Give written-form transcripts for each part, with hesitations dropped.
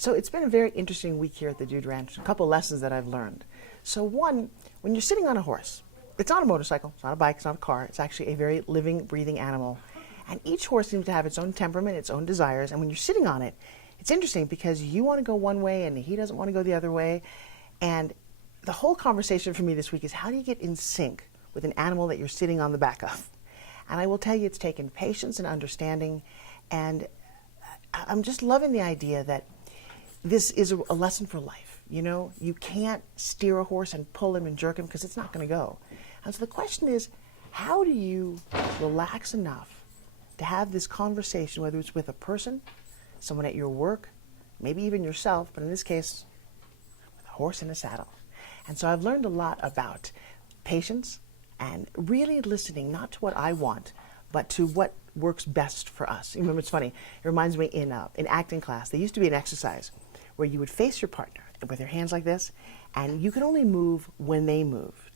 So it's been a very interesting week here at the Dude Ranch. A couple lessons that I've learned. So one, when you're sitting on a horse, it's not a motorcycle, it's not a bike, it's not a car, it's actually a very living, breathing animal. And each horse seems to have its own temperament, its own desires. And when you're sitting on it, it's interesting because you want to go one way and he doesn't want to go the other way. And the whole conversation for me this week is how do you get in sync with an animal that you're sitting on the back of? And I will tell you it's taken patience and understanding. And I'm just loving the idea that this is a lesson for life. You know, you can't steer a horse and pull him and jerk him because it's not going to go. And so the question is, how do you relax enough to have this conversation, whether it's with a person, someone at your work, maybe even yourself, but in this case, with a horse in a saddle. And so I've learned a lot about patience and really listening, not to what I want, but to what works best for us. You remember, it's funny, it reminds me in acting class, there used to be an exercise where you would face your partner with your hands like this, and you could only move when they moved.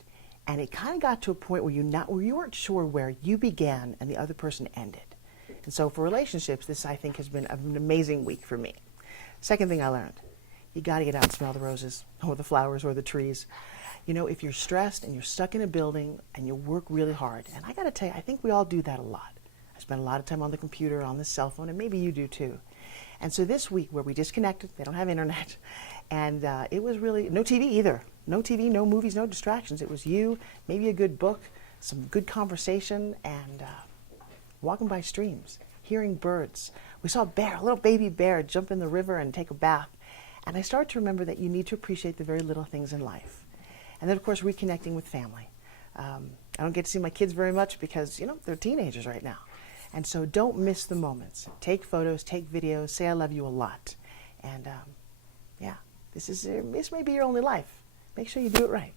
And it kind of got to a point where you weren't sure where you began and the other person ended. And so for relationships, this I think has been an amazing week for me. Second thing I learned, you got to get out and smell the roses or the flowers or the trees. You know, if you're stressed and you're stuck in a building and you work really hard, and I got to tell you, I think we all do that a lot. I spend a lot of time on the computer, on the cell phone, and maybe you do too. And so this week where we disconnected, they don't have internet, and it was really, no TV either. No TV, no movies, no distractions. It was you, maybe a good book, some good conversation, and walking by streams, hearing birds. We saw a bear, a little baby bear, jump in the river and take a bath. And I started to remember that you need to appreciate the very little things in life. And then, of course, reconnecting with family. I don't get to see my kids very much because, you know, they're teenagers right now. And so don't miss the moments. Take photos, take videos, say I love you a lot. And yeah, this may be your only life. Make sure you do it right.